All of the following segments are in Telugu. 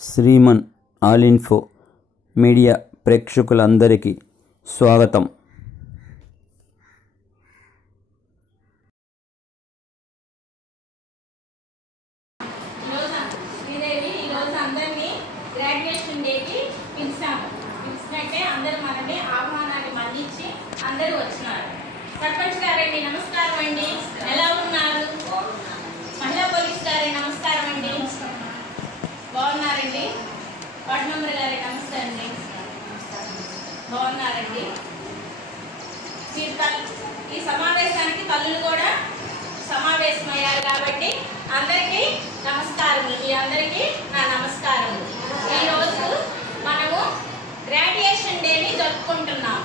శ్రీమన్ ఆల్ ఇన్ఫో మీడియా ప్రేక్షకులందరికీ స్వాగతం. గ్రాడ్యుయేషన్ డేకి పిలిచినట్టే అందరూ మనల్ని ఆహ్వానాన్ని మన్నించి అందరూ వచ్చినారు. సర్పంచ్ గారండి నమస్కారం అండి, ఎలా ఉన్నారు? మహిళా పోలీస్ గారి నమస్కారం అండి, బాగున్నారండి? వార్డు మెంబర్ గారి నమస్తే అండి, బాగున్నారండి? ఈ సమావేశానికి తల్లులు కూడా సమావేశమయ్యారు కాబట్టి అందరికీ నమస్కారములు. మీ అందరికీ నా నమస్కారములు. ఈరోజు మనము గ్రాడ్యుయేషన్ డేని జరుపుకుంటున్నాం.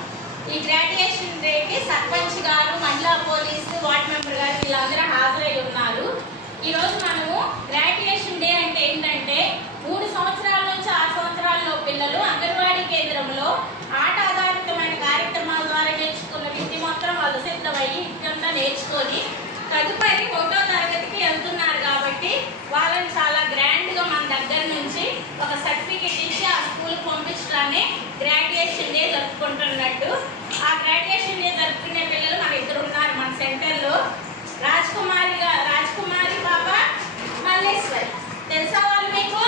ఈ గ్రాడ్యుయేషన్ డేకి సర్పంచ్ గారు, మహిళా పోలీసు, వార్డు మెంబర్ గారు వీళ్ళందరూ హాజరై ఉన్నారు. ఈరోజు మనము గ్రాడ్యుయేషన్ డే అంటే ఏంటంటే 3 సంవత్సరాల నుంచి 6 సంవత్సరాల్లో పిల్లలు అంగన్వాడీ కేంద్రంలో ఆట ఆధారితమైన కార్యక్రమాల ద్వారా నేర్చుకున్న విద్య మొత్తం వాళ్ళు సిద్ధమయ్యి ఇదంతా నేర్చుకొని తదుపరి 1వ తరగతికి వెళ్తున్నారు. కాబట్టి వాళ్ళని చాలా గ్రాండ్గా మన దగ్గర నుంచి ఒక సర్టిఫికేట్ ఇచ్చి ఆ స్కూల్కి పంపించడాన్ని గ్రాడ్యుయేషన్ డే జరుపుకుంటున్నట్టు. ఆ గ్రాడ్యుయేషన్ డే జరుపుకునే పిల్లలు మన ఇద్దరు ఉన్నారు మన సెంటర్లో. రాజ్కుమారి పాప, మల్లేశ్వరి, తెలుసా వాళ్ళు మీకు?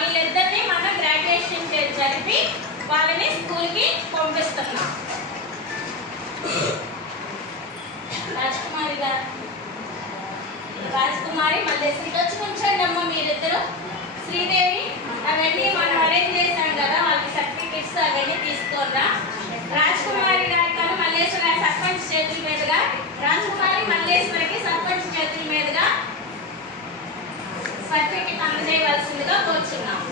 వీళ్ళిద్దరిని మనం గ్రాడ్యుయేషన్ డే జరిపి వాళ్ళని స్కూల్కి పంపిస్తున్నాం. రాజ్కుమారి మల్లేశ్వరి వచ్చి కూర్చోండి అమ్మ మీరిద్దరు. శ్రీదేవి అవన్నీ మనం అరేంజ్ చేశాం కదా, వాళ్ళకి సర్టిఫికెట్స్ అవన్నీ తీసుకోరా. రాజ్కుమారి గారితో మల్లేశ్వరి సర్పంచ్ చేతుల మీదుగా, రాజ్కుమారి మల్లేశ్వరికి సర్పంచ్ చేతుల మీదుగా సర్టిఫికెట్ అందజేయవలసిందిగా కోరుచున్నాం.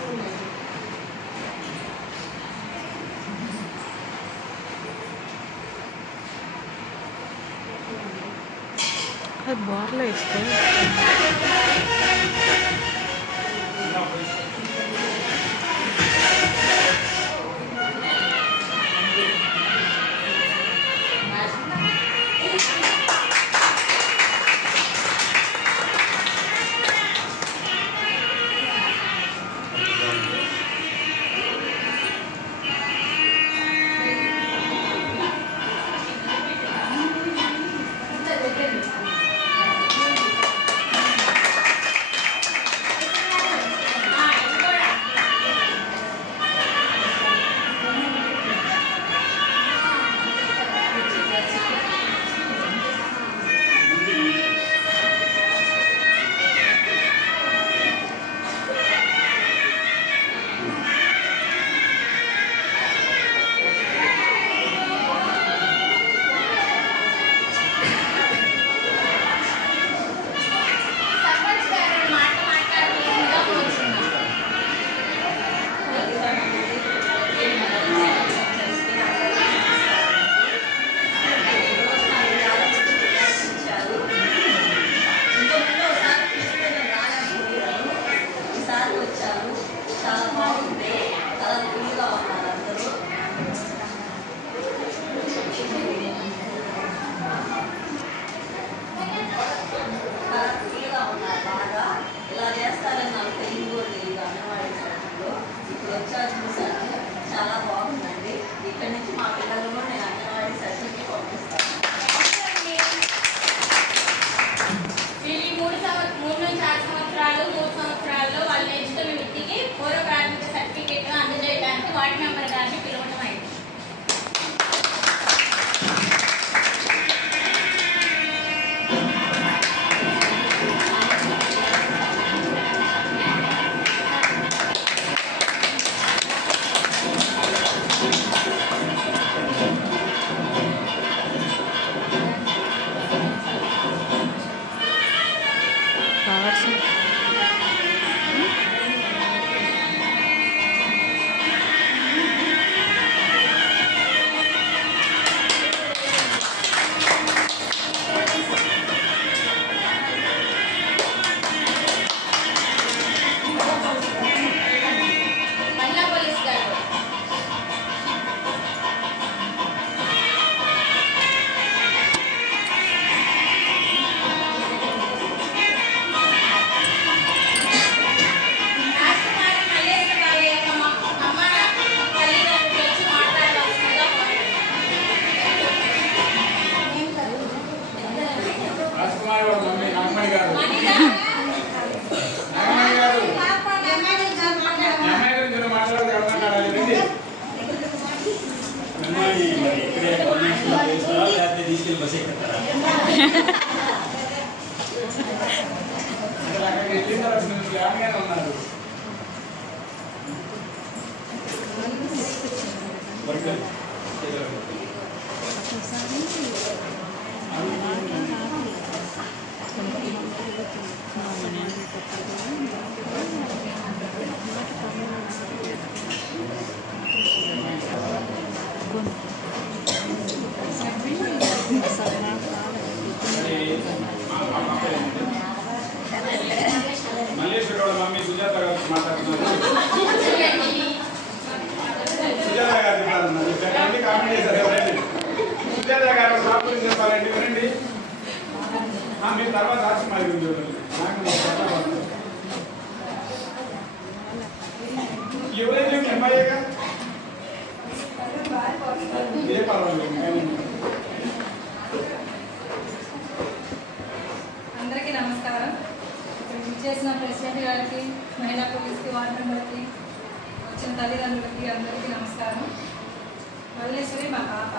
బార్లో ఇస్తే వార్డు మెంబర్ గారిని పిలవడం అయింది. జాగ్రత్తగా ఉన్నారు. మల్లేశ్వర వాళ్ళ మమ్మీ సుజాత గారు మాట్లాడుతున్నారు. సుజాత గారు చెప్పాలన్నారు. కామెంట్ చేశారు ఎవరండి? సుజాత గారు షాప్ గురించి చెప్పాలండి. వినండి. మీరు తర్వాత రాసి మాది గురించి చెప్పండి. ఎవరైతే ఎంఐఏగా ఏ పర్వాలేదు. అందరికీ నమస్కారం. చేసిన ప్రెసిడెంట్ గారికి, మహిళా పోలీస్కి, వార్డు మెంబర్కి, వచ్చిన తల్లిదండ్రులకి అందరికీ నమస్కారం. మల్లేశ్వరి మా పాప.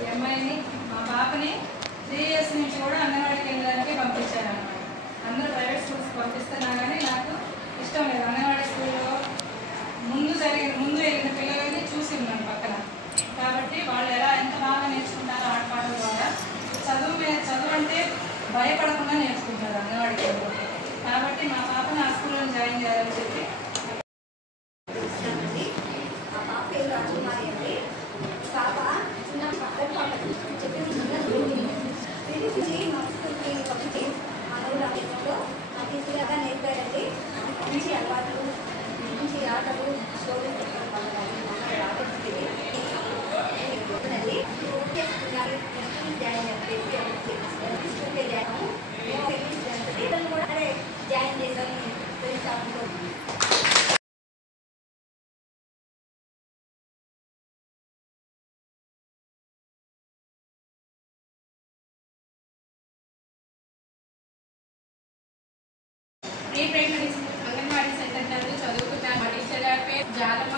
ఈ అమ్మాయిని మా పాపని 3 years నుంచి కూడా అంగన్వాడీ కేంద్రానికి పంపించారన్నమాట. అందరూ ప్రైవేట్ స్కూల్స్కి పంపిస్తున్నా కానీ నాకు ఇష్టం లేదు. అంగన్వాడీ స్కూల్లో ముందు వెళ్ళిన పిల్లలని చూసి ఉన్నాను పక్కన. కాబట్టి వాళ్ళు ఎంత బాగా నేర్చుకుంటారో ఆటపాటల ద్వారా. చదువు అంటే భయపడకుండా నేర్చుకుంటారు అంగన్వాడీ కేంద్రంలో. కాబట్టి మా పాపని ఆ స్కూల్లో జాయిన్ చేయాలని చెప్పి మంచి అలవాట్లు, మంచి ఆటలు, స్టోరీ జాయిన్ చేశాను. ప్రీ ప్రైమరీ అంగన్వాడీ సెంటర్ నందు చదువుకున్నాను. మా టీచర్ గారి పేరు జాలమ్మ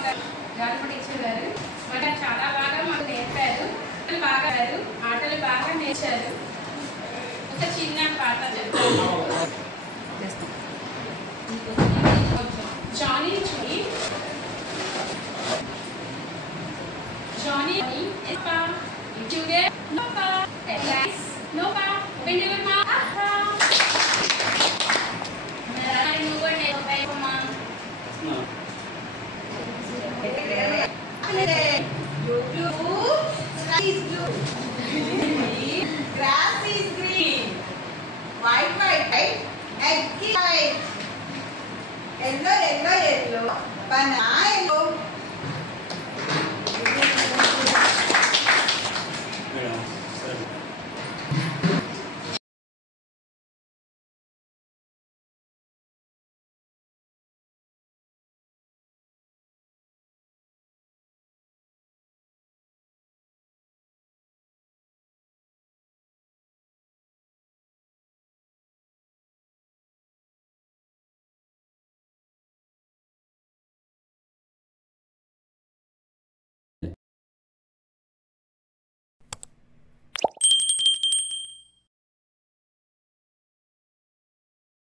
టీచర్ గారు. మరి చాలా బాగా మాకు నేర్పారు. ఆటలు బాగా నేర్చారు. ఒక చిన్న పాట చెప్తాను. Johnny is pa. Today, no pa. Yes, no pa. When you were ma, aha. Meron mo ko na okay ko ma. Blue, sky is blue. Grass is green. White, egg is white. Yellow, banana